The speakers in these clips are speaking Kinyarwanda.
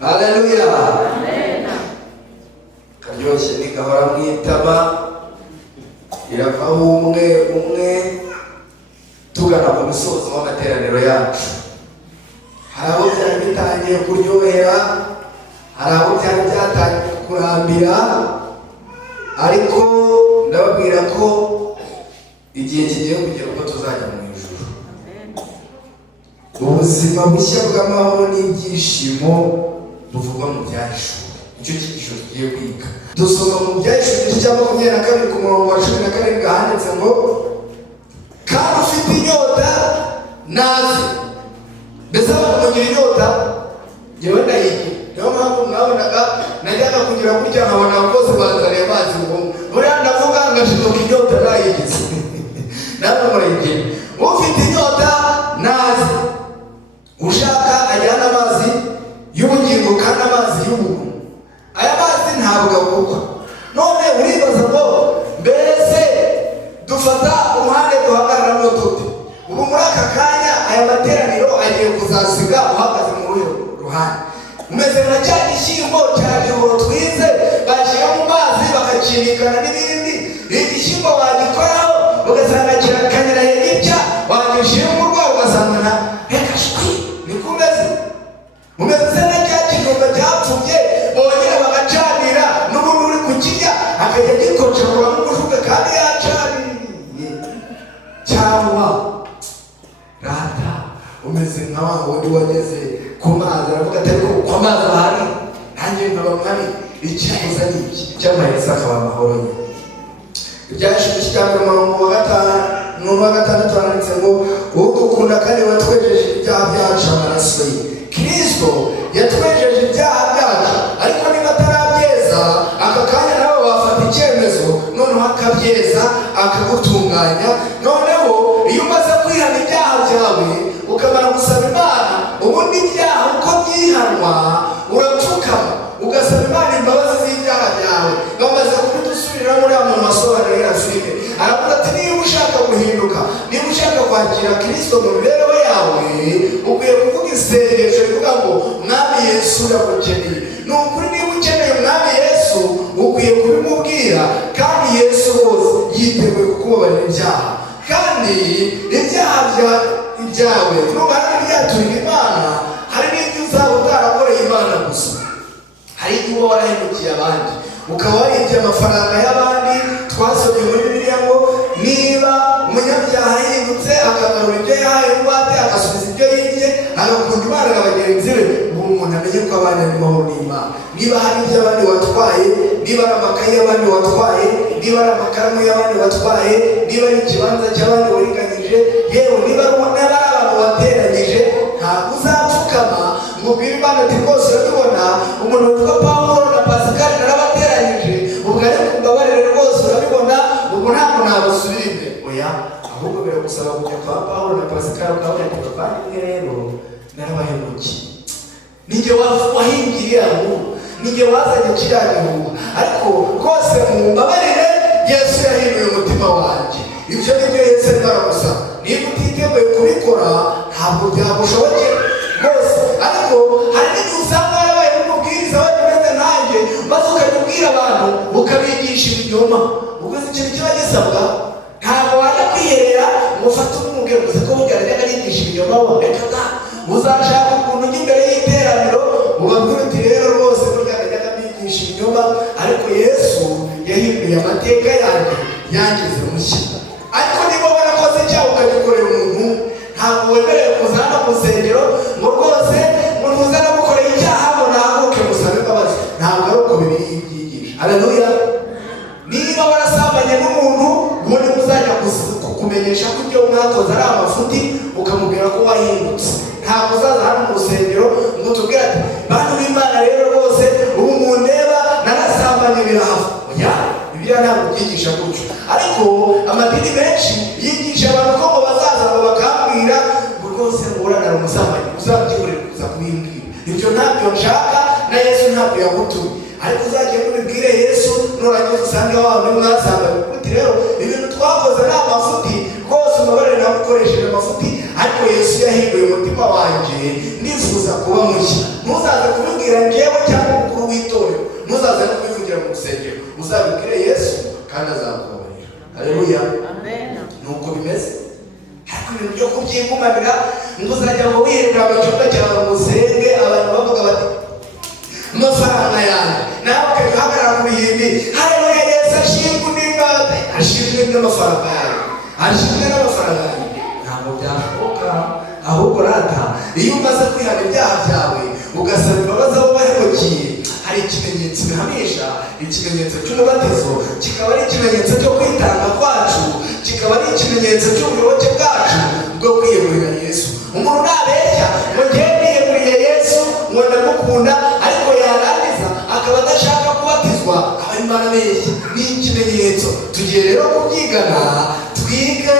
Haleluya. Amen. Karyoshye nigahora mwitaba iravaho umwe tugana ku musozo w'amateraniro yacu. Hari abo byari bitangiye kuryohera, hari abo byari byatangiye kurambira, ariko ndababwira ko igihe kigiye kugera ubwo tuzajya mu ijuru. Ubuzima bushya bw'amahoro n'ibyishimo buvugwa mu Byahishuwe. Icyo cyigisho tugiye kwiga. Dusoma mu Byahishuwe igice cya 22 ku murongo wa 17 handitse ngo kandi ufite inyota naze. Mbese bamugira inyota yewe ndayigi. Niyo mpamvu mwabonaga najyaga kugira gutya nkabona bose banzaniye amazi ngo buriya ndavuga ngashiduka inyota nayigize. Nawe murengere ufite inyota naze. Ushaka ajyana amazi y'ubugingo kandi amazi y'ubuntu. Aya mazi ntabwo avugwa. None uribaza ngo mbese dufata umuhanda duhagararamo dute? Ubu muri aka kanya aya materaniro agiye kuzasiga uhagaze muri uyu ruhande. Umeze nka cya gishyimbo cya gihoro twize bashyira mu mazi bakacinikana n'ibindi. Igishyimbo wagikoraho ugasanga kirakanyaraye n'ibya, wagishyira mu rwego ugasanga reka shwi nikumeze. Umeze na cya kijumba cyapfubye bongera bagacanira n'ubundi uri kukirya akajya gikocagura mu mushuka kandi yacaniye. Cyangwa rata umeze nka wa wundi wageze ku mazi aravuga ati ariko ku mazi ahari nanjye nkaba mwari ikibuza n'iki cy'amahesa akaba amahoro ye. Ibyashize cyangwa umurongo wa 5 handitse ngo udukunda kandi watwejeje ibyaha byacu amaraso ye. Kristo yatwejeje ibyaha byacu, ariko niba atarabyeza aka kanya nawe wafata icyemezo noneho akabyeza akagutunganya. Noneho iyo umaze kwihana ibyaha byawe ukamara gusaba Imana ubundi ibyaha uko byihanwa urapfukama ugasaba Imana imbabazi z'ibyaha byawe. Bamaze kubidusubirira muri muntu wasobanuriye ya filime aravuga ati niba ushaka guhinduka, niba ushaka kwakira Kristo mu mibereho yawe ukwiye kuvuga isengesho rivuga ngo Mwami Yesu ndagukeneye. Ni ukuri niba ukeneye Mwami Yesu ukwiye kubimubwira, kandi Yesu rwose yiteguye kukubabarira ibyaha. Kandi ibyaha byawe nubara byaturira Imana, hari n'ibyo uzaba utarakoreye Imana gusa. Hari igihe uba warahemukiye abandi, ukaba waribye amafaranga y'abandi. Twasomye muri Bibiliya ngo niba umunyabyaha yibutse akagarura ibyo yahaye ingwate agasubiza ibyo yibye agakunda Imana na bagenzi be, ubu umuntu amenye ko abana ari mahoro n'Imana. Niba hari ibyo abandi watwaye, niba ari amakayi y'abandi watwaye, niba ari amakaramu y'abandi watwaye, niba ari ikibanza cy'abandi wariganyije, yewe niba ari abantu wateranyije, ntabwo uzapfukama ngo ubwire Imana ati rwose urabibona umuntu witwa Pawulo na Pascal narabateranyije, ubwo ari kumbabarire rwose urabibona, ubwo ntabwo nabasubira imbere. Oya, ahubwo biragusaba kujya kwa Pawulo na Pascal ukabona ati bavandimwe rero narabahemukiye, nijye wahingiriye aho, nijye wazanye kiriya gihugu, ariko rwose mumbabarire, Yesu yahinduye umutima wanjye. Ibyo ni byo Yesu arimo aragusaba. Niba utiteguye kubikora ntabwo byagushobokera rwose. Ariko hari n'igihe usanga warabaye n'umubwiriza wari umeze nanjye, maze ukajya ubwira abantu ukabigisha ibinyoma. Ubwo si ikintu kiba gisabwa. Ntabwo wajya kwiherera ngo ufate umubwira gusa ko burya najyaga nigisha ibinyoma reka da. Uzashaka ukuntu ujya imbere y'iteraniro ubabwira uti rero rwose burya najyaga nigisha ibinyoma, ariko Yesu yahinduye amateka yanjye yangize mushya. Ariko niba warakoze icyaha ukagikorera umuntu, ntabwo wemerewe kuza hano mu rusengero ngo rwose umuntu uza no gukorera icyaha ngo nahaguke musabe imbabazi. Ntabwo ari uko Bibiliya ibyigisha. Haleluya. Niba warasambanye n'umuntu ubundi muzajya kukumenyesha ko ibyo mwakoze ari amafuti ukamubwira ko wahindutse. Ntabwo uzaza hano mu rusengero ngo tubwire ati bantu b'Imana rero rwose ubu mundeba narasambanye birahava. Oya, Bibiliya ntabwo byigisha gutyo. Ariko amadini menshi yigisha abantu ko ngo bazaza ngo bakambwira ngo rwose murana umusambanyi uzabyikorera kuza kubimbwira. Ibyo ntabyo nshaka na Yesu ntabwo yagutumye. Ariko uzagiye kubibwire Yesu nurangiza usange wawe mwasambanye uti rero ibintu twakoze ari amafuti rwose umubare namukoresheje amafuti, ariko Yesu yahinduye umutima wanjye, nifuza kuba mushya. Ntuzaze kubibwira njyewe cyangwa umukuru w'itorero, ntuzaze no kubivugira mu rusengero, uzabibwire Yesu kandi azakubabarira. Haleluya, amen. Nuko bimeze. Ariko ibintu byo kubyigumanira ngo uzajya ngo wiherera agacupa cyawe ngo usenge, abantu bavuga bati amafaranga yanjye, nawe ukahagarara kuri ibi, haleluya, Yesu ashimwe n'Imana, ashimwe n'amafaranga yawe, ashimwe n'amafaranga yawe. Ntabwo byashoboka. Ahubwo rata, iyo umaze kwihana ibyaha byawe ugasaba imbabazi abo wahemukiye, hari ikimenyetso bihamisha. Ikimenyetso cy'umubatizo kikaba ari ikimenyetso cyo kwitanga kwacu, kikaba ari ikimenyetso cy'ubuyoboke bwacu bwo kwiyegurira Yesu. Umuntu nabeshya ngo njyewe niyeguriye Yesu ngo ndamukunda, ariko yarangiza akaba adashaka kubatizwa, aba arimo arabeshya. Ni ikimenyetso. Tugiye rero kubyigana, twige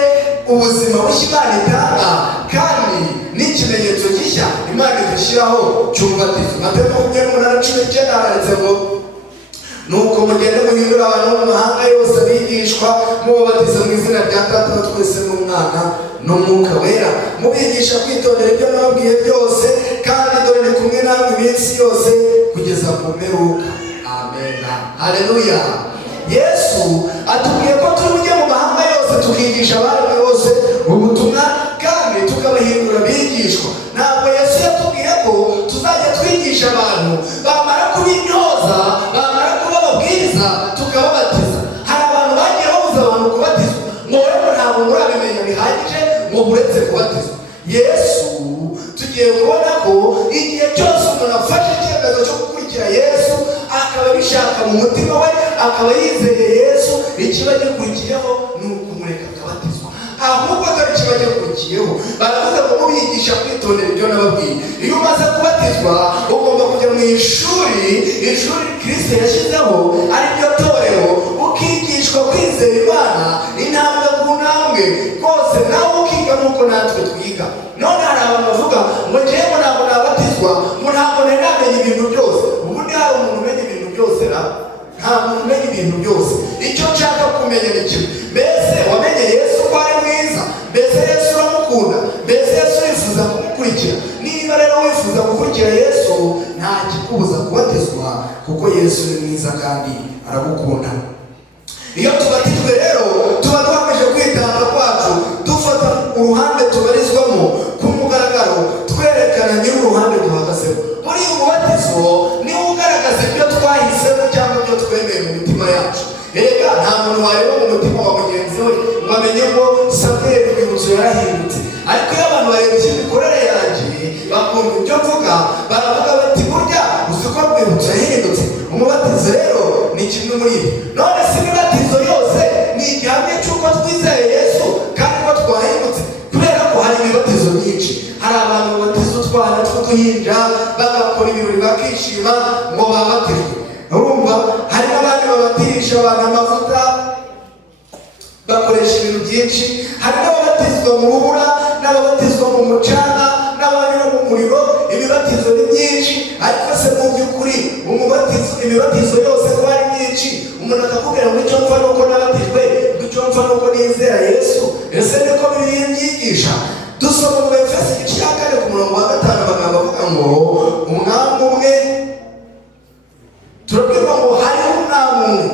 ubuzima bushya Imana itanga, kandi n'ikimenyetso gishya Imana idushyiraho cy'umubatizo. Matayo 28:19 handitse ngo nuko mugende muhindura abantu mu mahanga yose abigishwa, mubabatiza mu izina rya Data wa twese n'Umwana n'Umwuka Wera, mubigisha kwitondera ibyo nababwiye byose, kandi dore ndi kumwe namwe iminsi yose kugeza ku mperuka. Amen. Haleluya. Yesu atubwiye ko turi bujye mu mahanga yose tukigisha abantu bose ubutumwa, kandi tukabahindura abigishwa. Ntabwo Yesu yatubwiye ko tuzajya twigisha abantu bamara kubinyoza, bamara kubababwiriza tukababatiza. Hari abantu bagiye babuza abantu kubatizwa, ngo wewe ntabwo murabimenya bihagije ngo uretse kubatizwa. Yesu tugiye kubona ko igihe cyose umuntu afashe icyemezo cyo gukurikira Yesu, akaba abishaka mu mutima we, akaba yizeye Yesu, ikiba gikurikiyeho ni ukumureka akabatizwa. Ahubwo atari ikiba gikurikiyeho, baravuga ngo mubigisha kwitondera ibyo nababwiye. Iyo umaze kubatizwa ugomba kujya mu ishuri Kristo yashyizeho, ariryo torero, ukigishwa kwizera Imana intambwe ku ntambwe rwose, nawe ukiga nk'uko natwe twiga. None hari abantu bavuga ngo njyewe ntabwo nabatizwa, ngo ntabwo nari namenye ibintu byose. Ubundi hari umuntu umenya ibintu byose ra? Nta muntu umenya ibintu byose. Icyo nshaka kumenya ni kimwe: mbese wamenye Yesu ko ari mwiza? Mbese Yesu uramukunda? Mbese Yesu wifuza kumukurikira? Niba rero wifuza gukurikira Yesu, nta kikubuza kubatizwa, kuko Yesu ni mwiza kandi aragukunda. Iyo tubatijwe rero tuba twakomeje kwitanga kwacu, dufata uruhande tubarizwamo ku mugaragaro, twerekana nyir'uruhande duhagazeho. Muri uyu mubatizo niwo ugaragaza ibyo twahisemo cyangwa ibyo twemeye mu mitima yacu. Erega nta muntu wareba mu mutima wa mugenzi we ngo amenye ngo Samweli Rwibutso yarahindutse. Ariko iyo abantu bareba imikorere yanjye bakumva ibyo mvuga, baravuga bati burya uzi ko Rwibutso yahindutse. Umubatizo rero ni kimwe muri ibi. None si imibatizo yose ni igihamya cy'uko twizeye Yesu kandi ko twahindutse? Kubera ko hari imibatizo myinshi. Hari abantu batiza utwana tw'uduhinja bagakora ibirori bakishima ngo babatizwe. Urumva? Hari n'abandi babatirisha abantu amavuta bakoresha ibintu byinshi. Hari n'ababatizwa mu rubura, n'ababatizwa mu mucanga, n'abanyura mu muriro. Imibatizo ni myinshi, ariko se mu by'ukuri imibatizo yose ko ari myinshi, umuntu akakubwira ngo icyo mfa nuko nabatijwe, ngo icyo mfa nuko nizera Yesu? Ese niko Bibiliya byigisha? Dusoma mu Efeso 4:5 amagambo avuga ngo umwami umwe, turabwirwa ngo hariho umwami umwe,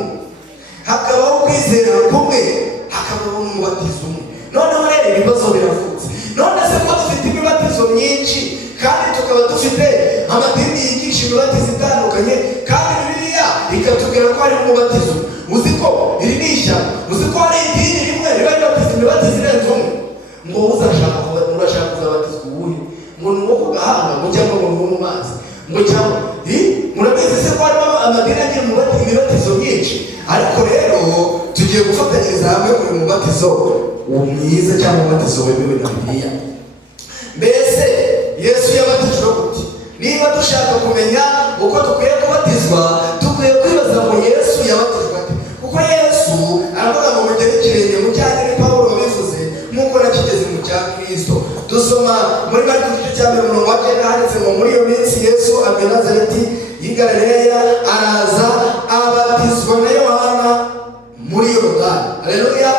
hakabaho kwizera kumwe, hakabaho n'umubatizo umwe. Noneho rero ibibazo biravutse. None se ko dufite imibatizo myinshi kandi tukaba dufite amadini yigisha imibatizo itandukanye, kandi Bibiliya ikatubwira ko hari umubatizo, uzi ko iri ni ishyaka? Uzi ko hari idini rimwe riba ribatiza imibatizo irenze umwe? Ngo urashaka kuzabatizwa ubuhe? Ngo ni uwo ku gahanga, ngo cyangwa ngo ni uwo mu mazi, ngo cyangwa murabizi se ko harimo amadini agiye mu imibatizo myinshi? Ariko rero tugiye gufatanyiriza hamwe kuri mubatizo mwiza cyangwa umubatizo wemewe na Bibiliya. Mbese Yesu yabatijwe gute? Niba dushaka kumenya uko dukwiye kubatizwa, dukwiye kwibaza ngo Yesu yabatijwe ate? Kuko Yesu aravuga ngo mugere ikirenge mu cyanyu, ni Pawulo wabivuze, nk'uko nakigeze mu cya Kristo. Dusoma muri Mariko 1:9 handitse ngo muri iyo minsi Yesu ava i Nazareti y'i Galileya araza abatizwa na Yohana muri Yorodani. Haleluya.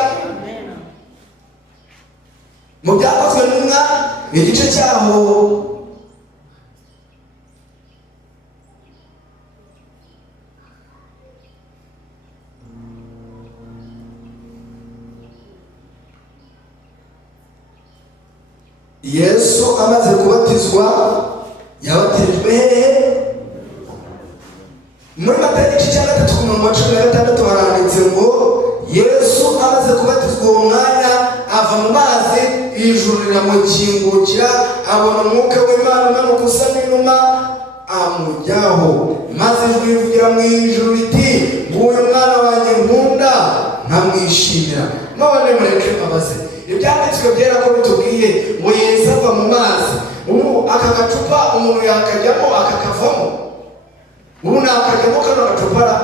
mu byakozwe n'intumwa igice cyaho Yesu amaze kubatizwa yabatirijwe hehe? Muri Matayo igice cya 3:16 haranditse ngo Yesu amaze kubatizwa uwo mwanya ava mu mazi, ijuru riramukingukira, abona umwuka w'Imana umanuka usa n'inuma amujyaho, maze ijwi rivugira mu ijuru riti, nguyu mwana wanjye nkunda nkamwishimira. None mureke mbabaze, ibyanditswe byera ko bitubwiye ngo Yesu ava mu mazi. Ubu aka gacupa umuntu yakajyamo akakavamo, ubu nakajyamo kano gacupara.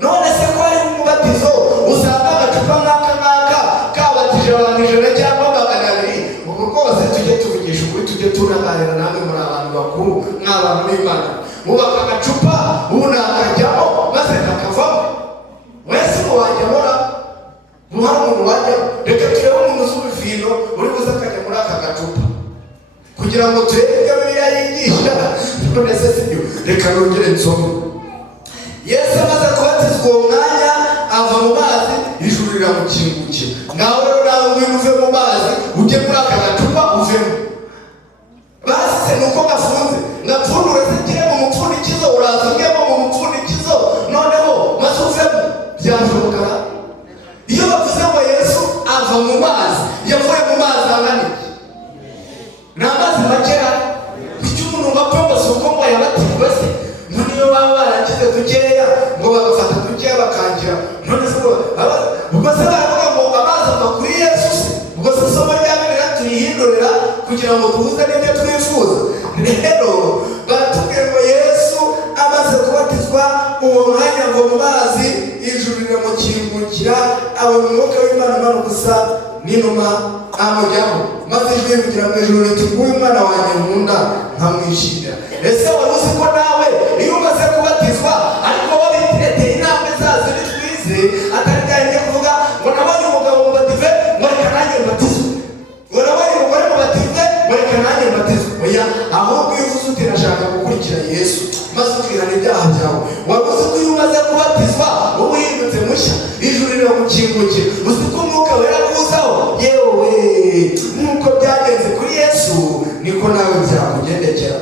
None se ko ari umubatizo usanga agacupa nk'aka kabatije abantu 100 cyangwa 200, ubwo rwose tujye tuvugisha ukuri, tujye tunaganira namwe muri abantu bakuru nk'abantu b'Imana. Ubu aka gacupa ubu nakajyamo maze kakavamo, wese ngo wajyamora hari umuntu wajyamo. Reka turebe umuntu uz'ubufino uri buze akajya muri aka gacupa kugira ngo turebe ibyo Bibiliya yigisha. None se sibyo? Reka nongere nsome. Yesu amaze kubatizwa uwo mwanya ava mu mazi, ijuru riramukingukira. Ngaho rero nawe uve mu mazi ujye muri aka gacupa uvemo. Basi nuko gafunze ngapfundure se kire mu mupfundikizo, uraza ujyemo mu mupfundikizo noneho maze uvemo. Byashoboka? Iyo bavuze ngo Yesu ava mu mazi, yavuye mu mazi angana iki? Ni amazi makeya. Icyo umuntu ngapomba si uko ngo yabatijwe se, none iyo baba baragize dukeya ngo bagafata dukeya bakangira. None se ubwo se baravuga ngo amazi ava kuri Yesu se? Ubwo se isomo rya Bibiliya turihindurira kugira ngo duhuze n'ibyo twifuza? Rero baratubwiye ngo Yesu amaze kubatizwa uwo mwanya ava mu mazi, ijuru riramukingukira, abona umwuka w'Imana umanuka usa n'inuma amujyaho, maze ijwi rivugira mu ijuru riti, nguyu mwana wanjye nkunda nkamwishimira. Ese wari uzi ko nawe iyo umaze kubatizwa ariko wabireteye intambwe zazo bitwize, atari byanjye kuvuga ngo nabonye umugabo mubatize ngo reka nanjye mbatizwe, ngo nabonye umugore mubatize ngo reka nanjye mbatizwe? Oya, ahubwo iyo uvuze uti ndashaka gukurikira Yesu maze ukihana ibyaha byawe, wari uzi ko iyo umaze kubatizwa uba uhindutse mushya, ijuru riramukingukira. Uzi ko umwuka wera kuzaho? Yewe nk'uko byagenze kuri Yesu niko nawe byakugendekera.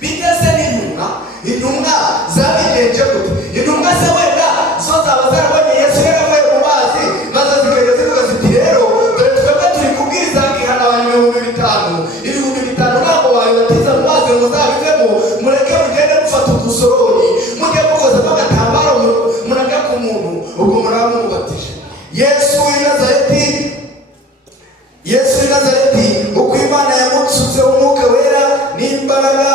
Bigeze n'intumwa zabigenje gute? Intumwa se wenda zo zaba zarabonye Yesu yaravuye mu mazi maze zikajya zivuga ziti, rero dore twebwe turi kubwiriza ihana abantu 5,000 ntabwo wabibatiza mu mazi ngo uzabivemo, mureke mugende mufata udusorori mujye mukozamo agatambaro munaga ku muntu, ubwo muraba mumubatije. Yesu w'i Nazareti uko Imana yamutsutseho umwuka wera n'imbaraga,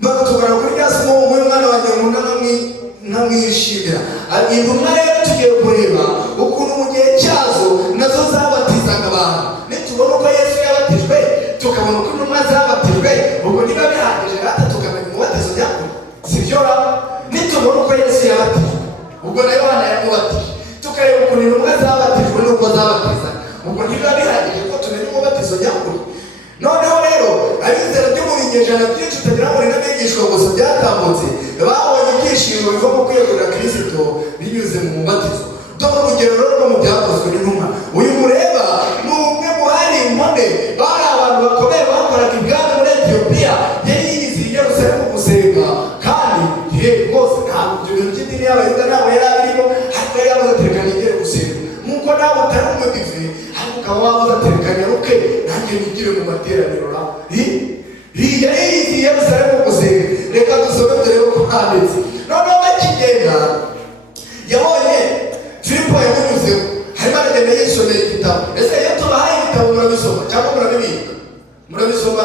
bakatugana kuri Yesu ngo umwana wanjye nkunda nkamwishimira. Intumwa rero tugiye kureba ukuntu mu gihe cyazo nazo zabatizaga abantu. Nitubona uko Yesu yabatijwe tukabona uko intumwa zabatijwe, ubwo niba bihagije hata tukamenya umubatizo nyakuri, sibyo? Nitubona uko Yesu yabatijwe, ubwo na Yohana yamubatije, tukareba ukuntu intumwa zabatijwe n'uko zabatizaga, ubwo niba bihagije ko tumenya umubatizo nyakuri. Noneho rero abizera byo mu binyejana byinshi utagira ngo ni n'abigishwa gusa byatambutse babonye ibyishimo biva mu kwiyegurira Kristo binyuze mu mubatizo. Dore urugero rero rwo mu byakozwe n'intumwa. Uyu mureba ni umwe mu bari impone, bari abantu bakomeye bakoraga ibwami muri Etiyopiya, yari yiyiziye i Yerusalemu gusenga, kandi rwose ntabwo ibyo bintu by'idini y'Abayuda ntabwo yari abirimo, ariko yari yabuze aterekana igiye gusenga. Nk'uko nawe utari umudive ariko ukaba wabuze aterekanya ruke nanjye nigire mu materaniro nawe yari yiyiziye i Yerusalemu gusenga. Reka dusome turebe ko handitse. Noneho bakigenda yabonye Filipo yamunyuzeho, harimo aragenda yisomera igitabo. Ese iyo tubahaye igitabo murabisoma cyangwa murabibika? Murabisoma.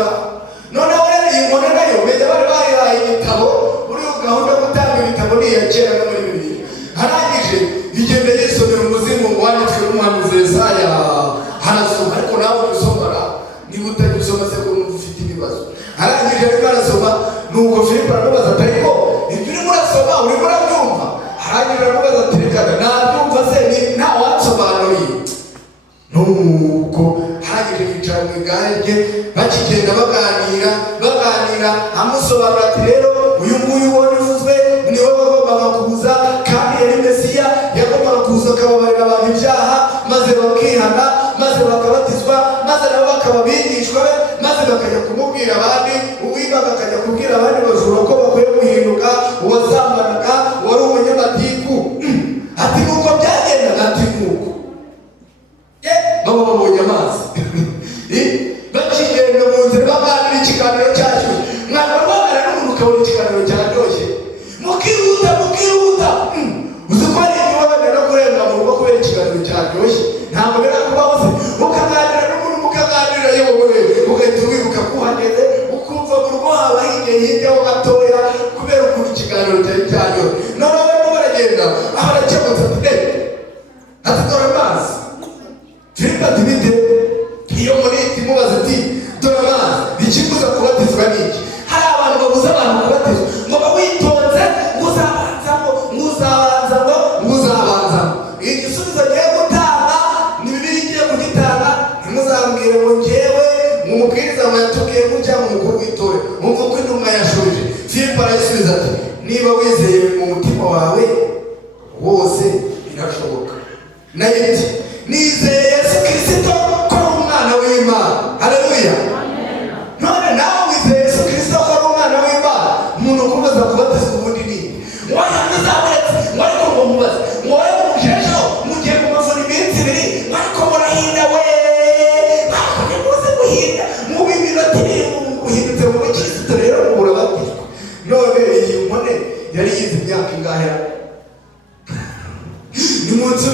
Noneho rero iyi nkone nayo menya bari bayihaye igitabo, muri gahunda yo gutanga ibitabo ni iya kera no muri Bibiliya. Arangije igenda yisomera umuzimu wanditswe n'umuhanuzi Yesaya, harasoma. Ariko nawe usomara niba utajya usoma se ko ufite ibibazo. Arangije ariko arasoma, nuko Filipo aramubaza ati, ariko ibyo urimo urasoma urimo urabyumva? Arangije aramubaza ati, reka nabyumva se nta wansobanuriye. Nuko arangije yicara mu igare rye, bakigenda baganira amusobanura ati rero uyu nguyu ubonye uvuzwe ni wowe wagombaga kuza, kandi yari Mesiya, yagombaga kuza akababarira abantu ibyaha maze bakihana, maze bakabatizwa, maze nabo bakaba bigishwa be, maze bakajya kumubwira abandi, uwibaga akajya kubwira abandi bajura ko bakwiye guhinduka, uwasambanaga, wari umunyamatiku. Ati nuko byagendaga, ati nuko baba babonye amazi bakigenda mu nzira baganira, ikiganiro cyacu mwana rwagana n'umuntu ukabona ikiganiro cyaryoshye, mukihuta uzi ko hari igihe wabana no kurenga mu rugo kubera ikiganiro cyaryoshye. Ntabwo birakubaho se ukaganira n'umuntu mukaganira yewe ugahita wibuka kuhageze, ukumva mu rugo haba higiye hiryaho gatoya kubera ukuntu ikiganiro cyari cyaryoshye. noneho barimo baragenda aho arakemutse ati dore amazi. Filipo ati bite? Iyo muri mubaza ati dore amazi, ikikuza kubatizwa n'iki? Hari abantu babuza abantu kubatizwa ngo bawitonze, nguzabanza igisubizo giye gutanga ni Bibiliya igiye kugitanga. Ntimuzambwire ngo njyewe umubwiriza ngo yatubwiye gutya mu mukuru w'itorero, mwumva ko intumwa yashubije. Filipo arayisubiza ati niba wizeye mu mutima wawe wose birashoboka. Nayo iti nizeye Yesu Kristo ko ari umwana w'Imana. Haleluya. None nawe wizeye Yesu Kristo ko ari umwana w'Imana, umuntu ukomeza kubatizwa ubundi ni wayamuzabetse ariko ngo mubaze wowe mujejo mugiye kumavuna iminsi 2 ariko murahinda we bakone muze guhinda mu biminota uhindutse mu Kristo rero murabatizwa. None iyi mbone yari yize imyaka ingahe? Ni munsi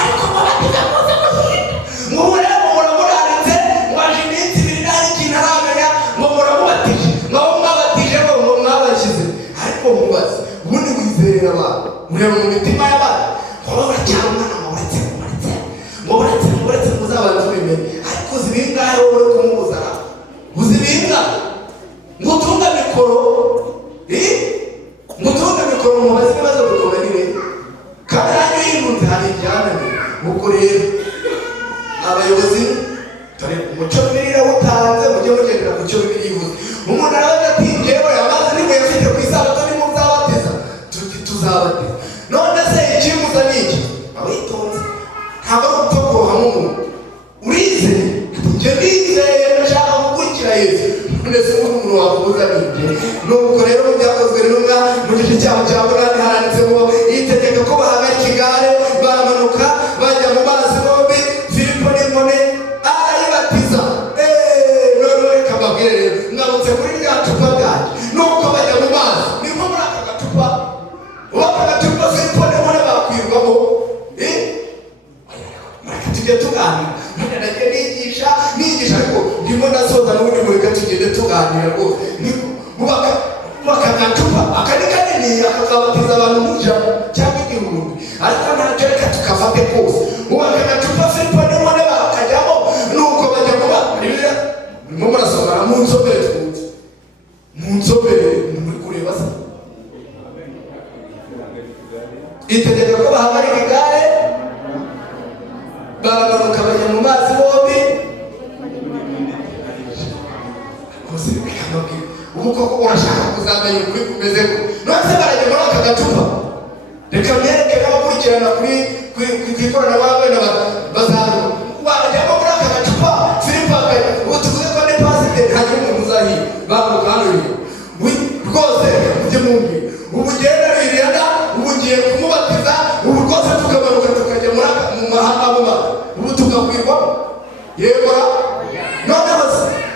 ariko mubatiza muze guhinda murebo muramuranitse waje iminsi 2 nari kinaramenya ngo muramubatije ngo mwabatije ngo mwabashyize. Ariko mubaze ubundi wizerera abantu ureba mu mitima y'abantu ngo baracyari umwana ngo uretse muzabanza ubimenye. Ariko uzi bingahe wowe kumubuza uzi bingahe ngo utunga mikoro mubaze ibibazo bikomeye kandi nanjye yirunze hari ibyananiye. Ubwo rero abayobozi dore umuco Bibiliya utanze mujye mugendera ku cyo Bibiliya ivuze. Umuntu arabaza ati njyewe amazi niwe yafite ku isabato nimuzabatiza, tuzabatiza. None se ikimuza ni iki? Awitonze ntabwo ari upfa umuntu urizeye njye ndizeye ndashaka gukurikira Yesu. None se umuntu wakubuza ni njye? Nuko rero byakozwe n'intumwa mu gice cyabo cya munani haranditse ngo itegeka ko bahagarika igare, baramanuka bajya mu mazi bombi. Filipo n'inkone arayibatiza. None reka mbabwire rero ngarutse muri rya cupa bwanjye nuko bajya mu mazi niko muri aka gacupa Filipo n'inkone bakwirwamo. Mureka tujye tuganira, none nagiye nigisha ariko ndimo ndasoza n'ubundi mureka tugende tuganira rwose. Bubaka agacupa akari kanini akakabatiza abantu mujamo cyangwa igihumbi, ariko ntacyo reka tukafate kose. Bubaka agacupa Filipo n'inkone bakajyamo nuko bajya mu mazi. Murimo murasomana mu nzobere twunze mu nzobere muri kureba se itegeka ko bahagarika igare, baramanuka bajya mu mazi bombi. Ubu koko urashaka kuzamenya ukuri kumeze ko none se barajya muri aka gacupa. Reka mwereke n'abakurikirana kuri ikoranabuhanga bazaza wajyamo muri aka gacupa. Filipo ubu tuvuze ko ni pasiteri ntajya umuntu uzahiye bamukanuriye rwose mujye mumbi ubu ugenda Liliana ubu ngiye kumubatiza ubu rwose tukamanuka tukajya mu mahanga ubu tugakwirwamo yegora.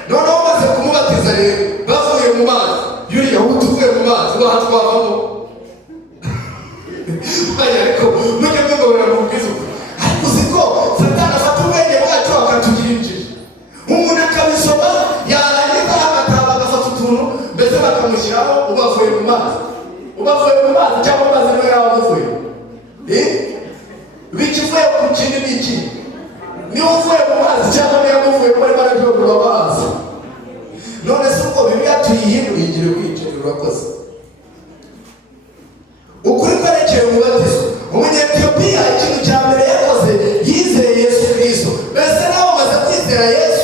noneho maze kumubatiza rero bavuye mu mazi yuriya ubu tuvuye mu mazi baha twavamo. Ariko mujye mwigobera mu bwiza ukuri. Ariko uzi ko Satani afata ubwenge bwacu akatugira injiji. Umuntu akabisoma yarangiza agataba agafata utuntu mbese bakamushyiraho ubavuye mu mazi cyangwa amazi niwe yaba avuye. Bikivuye ku kindi n'iki niba uvuye mu mazi cyangwa niba uvuye muri barabyo babaza. None se uko Bibiliya tuyihindura igire kwinjira urakoze. Ukuri kwerekeye umubatizo, Umunyetiyopiya ikintu cya mbere yakoze yizeye Yesu Kristo. Mbese nawe umaze kwizera Yesu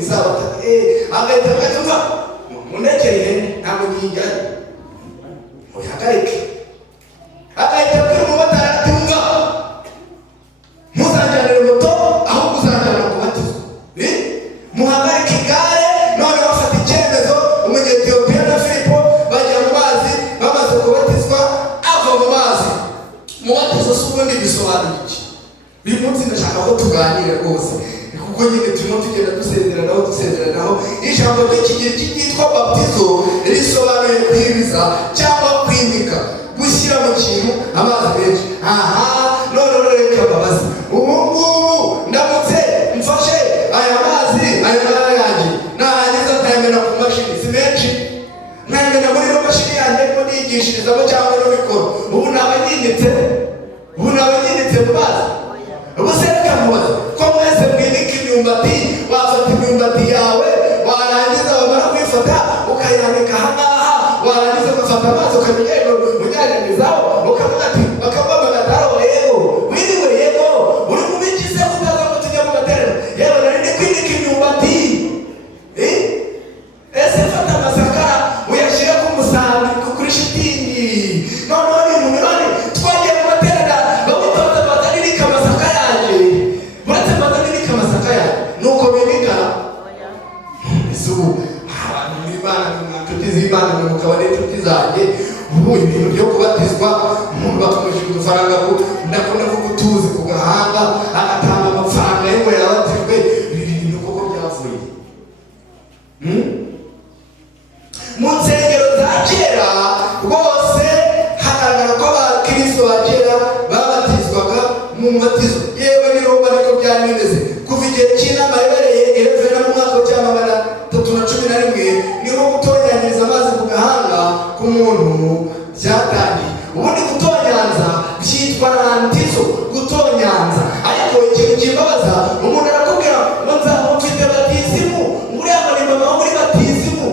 isabato agahita agatuza munekere ntabwo niyijyanye uyihagarike agahita abwira umumotari ati umva ntuzajyanire moto ahubwo uzajyana kubatizwa muhagarike igare none bafata icyemezo umunyetiyopiya na Filipo bajya mu mazi bamaze kubatizwa ava mu mazi umubatizo si ubundi bisobanura iki uyu munsi ndashaka ko tuganira rwose kuko nyine turimo tugenda dusezeranaho ijambo ry'ikigiriki ryitwa baptizo risobanuye kwiriza cyangwa kwimika gushyira mu kintu amazi menshi none reka mbabazi ubu ngubu ndamutse mfashe aya mazi yanjye narangiza nkayamena ku mashini si menshi nkayamena muri ino mashini yanjye ko niyigishirizamo cyangwa no mikoro ubu naba nyinditse mu mazi ubu se reka mubaze ko mwese mwimika imyumbati wafata imyumbati yawe warangiza wamara kuyifata ukayanika ahangaha warangiza ugafata amazi ukanyanyagizaho ukavuga ati bakababana daro yego wiriwe yego uri mubikize kutaza ngo tujya mu materano yewe nari ndi kwimika imyumbati ese fata amasakara uyashyira ku musambi kuri shitingi noneho ni mu mironi twagiye mu materano bamutaza bazanirika amasaka yanjye uretse bazanirika amasaka yanjye nuko bimika isubu abantu b'Imana n'inshuti z'Imana mukaba n'inshuti zanjye ubu ibintu byo kubatizwa umuntu bakamwishyura udufaranga ndakunda ko gutuzi ku gahanga agatanga amafaranga y'uko yabatijwe ibi bintu koko byavuye mu nsengero za kera rwose hagaragara ko abakristo ba kera babatizwaga mu mubatizo yewe n'irumba niko byari bimeze kuva igihe cy'inama yabereye Efeso mu mwaka wa 311 niho gutonyanyiriza amazi ku gahanga k'umuntu byatangiye. Ubundi gutonyanza byitwa rantizo, gutonyanza. Ariko ikintu kibabaza umuntu arakubwira ngo nzamufite batisimu nguriya ngo ni mama wo muri batisimu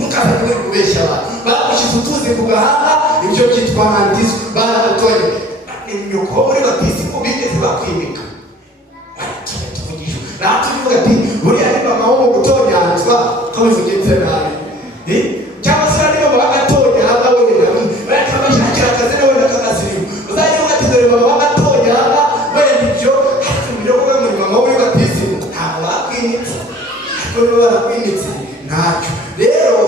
mukaza kuri kubeshya abantu bagushyize utuzi ku gahanga, ibyo byitwa rantizo. Baragutonye imyuko muri batisimu bigeze bakwimika natuvuga ati buriya ni mama wo gutonyanzwa kabivugize nabi cyangwa se niba bagatonyanga wenda bakabashakira akazi nawe nakakazirimo uzajya ati dore mama bagatonyanga wenda ibyo ibyo kuba muri mama wo batisimu ntabwo bakwimitse ariko niba barakwimitse ntacyo. Rero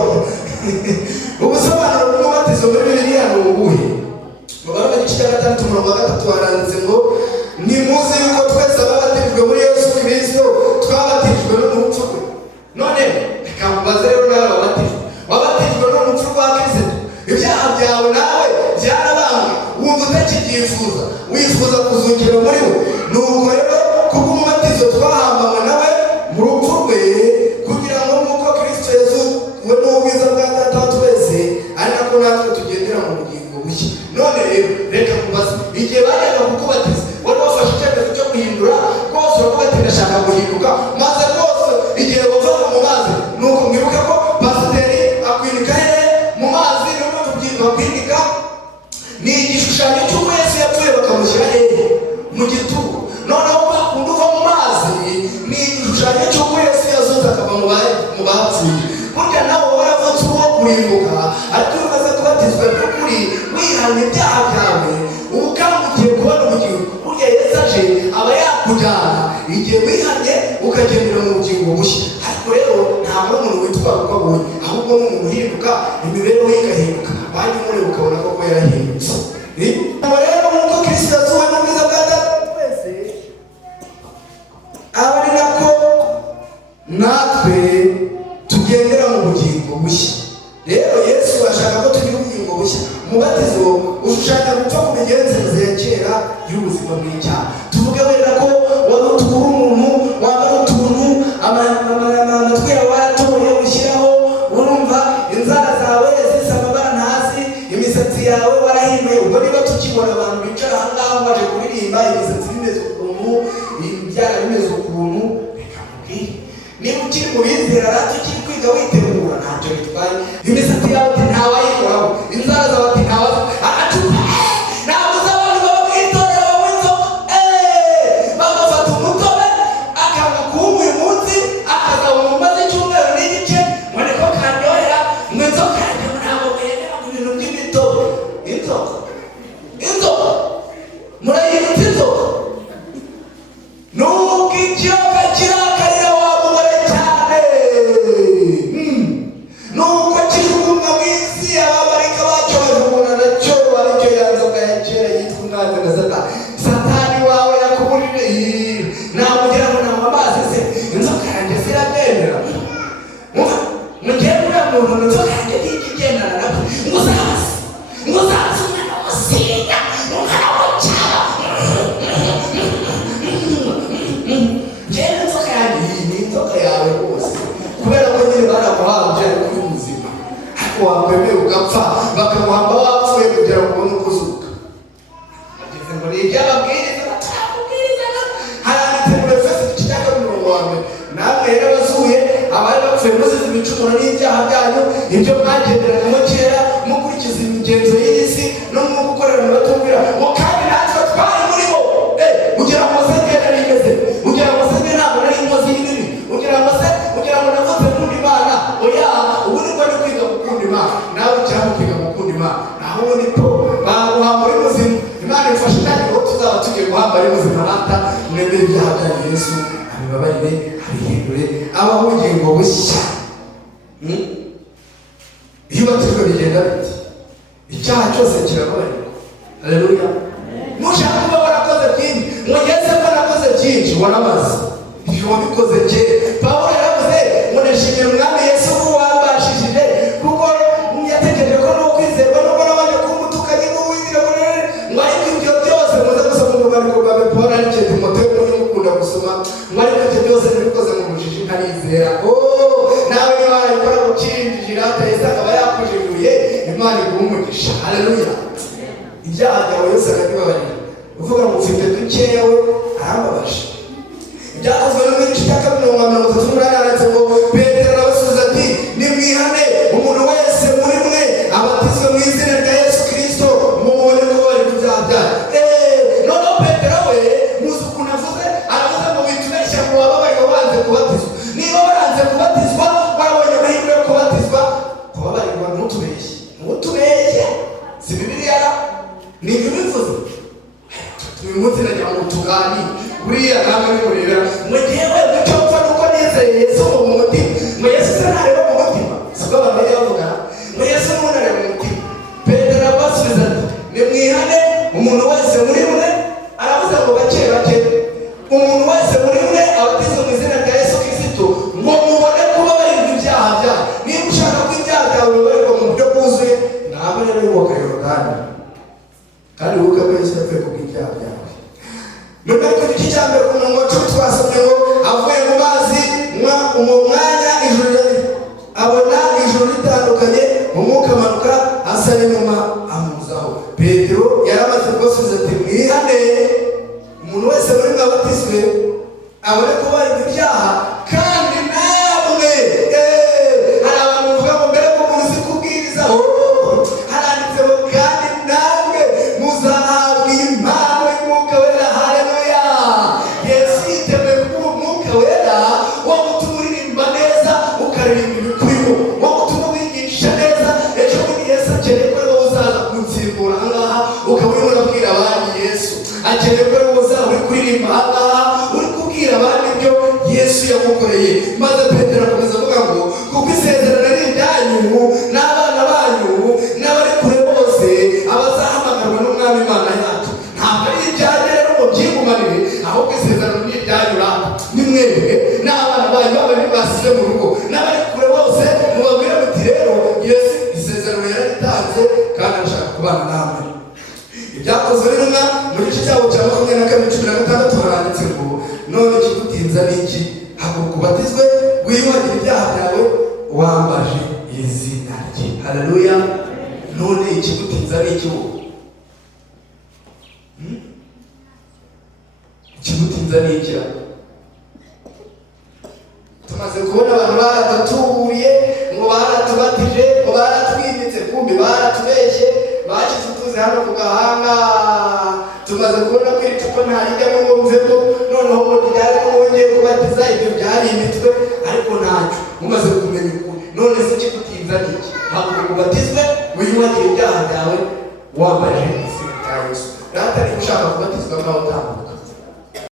ubusobanuro bw'umubatizo muri Bibiliya ni ubuhe? Mu Baroma igice cya 6:3 haranditse ngo nimuzi yuko twese ababatijwe muri Yesu Kristo twabatijwe no mu rupfu rwe. None reka mubaze rero nawe wabatijwe no mu rupfu rwa Kristo, ibyaha byawe nawe byarabambwe, wumva utakibyifuza, wifuza kuzukira muri we. Nuko rero kubw'umubatizo twahambanywe nawe mu rupfu rwe, kugira ngo nk'uko Kristo yazuwe n'ubwiza bwa Data wa twese ari nako natwe tugendera mu bugingo bushya. None rero reka mubaze, igihe bajyaga kukubatiza wari wafashe icyemezo cyo guhindura rwose, uravuga ati ndashaka guhinduka, maze rwose igihe wavaga mu mazi nuko mwibuka ko pasiteri akwinika hehe mu mazi, niyo mpamvu bakwinika ni igishushanyo cy'uko Yesu yapfuye bakamushyira hehe mu gitugu. Noneho bakunda uva mu mazi ni igishushanyo cy'uko Yesu yazutse akava mu bapfuye. Burya nawe waravutse uwo kurimbuka, ariko iyo umaze kubatizwa by'ukuri wihana ibyaha byawe ubu kandi ugiye kubona ubugingo. Burya Yesu aje aba yakujyana igihe wihanye ukagendera mu bugingo bushya. Ariko rero ntabwo ari umuntu witwara uko abonye, ahubwo ni umuntu uhinduka, imibereho ye igahinduka, wajya umureba ukabona koko yarahindutse. Abo rero nk'uko Kristo yazuwe n'ubwiza bwa Data twese, aba ari nako natwe tugendera mu bugingo bushya. Rero Yesu ashaka ko tugira ubugingo bushya. Umubatizo ushushanya gupfa ku migenzereze ya kera y'ubuzima bw'icyaha. Tuvuge wenda ko wari utukura umuntu, wambara utuntu, amatwi yawe waratoye ushyiraho, urumva inzara zawe zisa amabara ntazi, imisatsi yawe warahinduye. Ubwo niba tukibona abantu bicara aha ngaha baje kuririmba imisatsi bimeze ukuntu, ibyara bimeze ukuntu, reka mubwire niba ukiri mu bizera rati ukiri kwiga witegura ntacyo bitwaye. Imisatsi yawe ati ntawayikoraho, inzara zawe ati agacupa ntabwo z'abantu baba mwitorera w'inzoga bagafata umutobe akanga kuwunywa uyu munsi akaza wakwemera ugapfa bakamuhamba wapfuye kugira ngo ubone uko uzuka. Ageze ngo ni iby'ababwiriza batamubwiriza haranditse muri Efeso igice cya 1 namwe rero abazuye abari bapfuye muzize ibicumuro n'ibyaha byanyu ibyo mwagenderanyemo kera mukurikiza imigenzo y'isi no mu gukorera mu batumvira ngo kandi natwe twari muri bo kugira ngo se ngende rimeze kugira ngo se ntabwo nari inkozi y'ibibi kugira ngo navuze nkunda Imana oya ubu ni bwo kwiga gukunda Imana nawe cyangwa kwiga gukunda Imana naho ubundi po baguha muri muzima Imana ifashe kandi ngo tuzaba tugiye guhamba ari muzima rata mwemere ibyaha bya Yesu abibabarire abihindure abaho ubugingo bushya. Iyo batujwe bigenda biti icyaha cyose kirababarirwa. Haleluya. Mushaka kuba warakoze byinshi mwegeze ko nakoze byinshi warabaze ibyo wabikoze kera. Pawulo yaravuze ngo ndashimira umwami Yesu ko wambashishije kuko yatekereje ko no kwizerwa no n'abandi kumutukanye n'uwizira ngo ariko ibyo byose muze gusoma mu rwandiko rwa Pawulo ariko Timoteyo mukunda gusoma ngo ariko ibyo byose nabikoze mu bujiji ntarizera. Nawe niba warikora gukinjira atahise akaba yakujijuye Imana igumugisha. Haleluya. Ibyaha byawe yose akabibabarira uvuga ngo ufite dukeya we arambabaje. Ibyakozwe n'igice cya 1:38 handitse ngo Petero arabasubiza ati nimwihane umuntu wese muri mwe abatizwe mu izina rya Yesu Kristo mubone kubabarirwa ibyaha byanyu. Noneho Petero we muzi ukuntu avuze aravuze ngo bitubeshya ngo wababarira wanze kubatizwa. Niba waranze kubatizwa wabonye amahirwe yo kubatizwa kubabarirwa ntutubeshye si Bibiliya ni ibyo bivuze. Tumimutse najya mu tugani buriya namwe nimurebera mu gihe we mucyo mfa nuko nizeye Yesu mu mutima ngo Yesu se ntareba mu mutima siko bamenya bavuga ngo Yesu ntareba mu mutima. Petero abasubiza ati nimwihane umuntu wese muri mwe aravuze ngo bake umuntu wese muri mwe abatizwe mu izina rya Yesu Kristo ngo mubone kubabarirwa ibyaha byanyu. Niba ushaka ko ibyaha byawe bibabarirwa mu buryo bwuzuye ntabwo rero woka Yorodani kandi wowe ukabeshya yapfuye kubw'ibyaha byawe. Muri Mariko igice cya 1 ku murongo wa 10 twasomye ngo avuye mu mazi mu mwanya ijuru abona ijuru ritandukanye umwuka amanuka asa n'inyuma amuzaho. Petero yaramaze kubasubiza ati mwihane umuntu wese muri mwe abatizwe abone kubarirwa ibyaha kandi namwe hari abantu bavuga ngo mbere ko muzi kubwirizaho haranditse ngo kandi namwe muzahabwa impano y'umwuka wera. Haleluya. Yesu yiteguye kuba umwuka wera wo gutuma uririmba neza ukaririmba ibikurimo wo gutuma wigisha neza. Ejo bundi Yesu akeneye ko ariwe uzaza kunsimbura ahangaha ukaba urimo urabwira abandi Yesu akeneye ko ariwe uzaba uri kuririmba ahangaha uri kubwira abandi ibyo Yesu yamukoreye. Maze Petero akomeza avuga ngo kuko isezerano ari iryanyu n'abana banyu n'abari kure bose abazahamagarwa n'umwami Imana yacu. Ntabwo ari ibyanyu rero ngo byigumanire ahubwo isezerano ni iryanyu ni mwebwe n'abana banyu babari basize mu rugo n'abari kure bose mubabwire muti rero Yesu isezerano yaritanze kandi ashaka kubana namwe. Ibyakozwe n'intumwa mu gice cyabo cya 22:16 haranditse ngo none ikigutinza ni iki? Haguruka ubatizwe wiyuhagire ibyaha byawe wambaje izina rye. Haleluya. None ikigutinza ni iki? Ikigutinza ni iki? Tumaze kubona abantu baraduturiye ngo baratubatije ngo baratwimitse kumbi baratubeshye bakize tuzi hano ku gahanga. Tumaze kubona ko iri cupa ntarijyamo ngo mvemo noneho ngo ryarimo wongeye kubatiza ibyo byari imitwe ariko ntacyo mumaze kumenya ukuri. None se ikigutinza ni iki? Haguruka ubatizwe wiyuhagire ibyaha byawe wambaje izina rya Yesu. Rata niba ushaka kubatizwa ngaho tambuka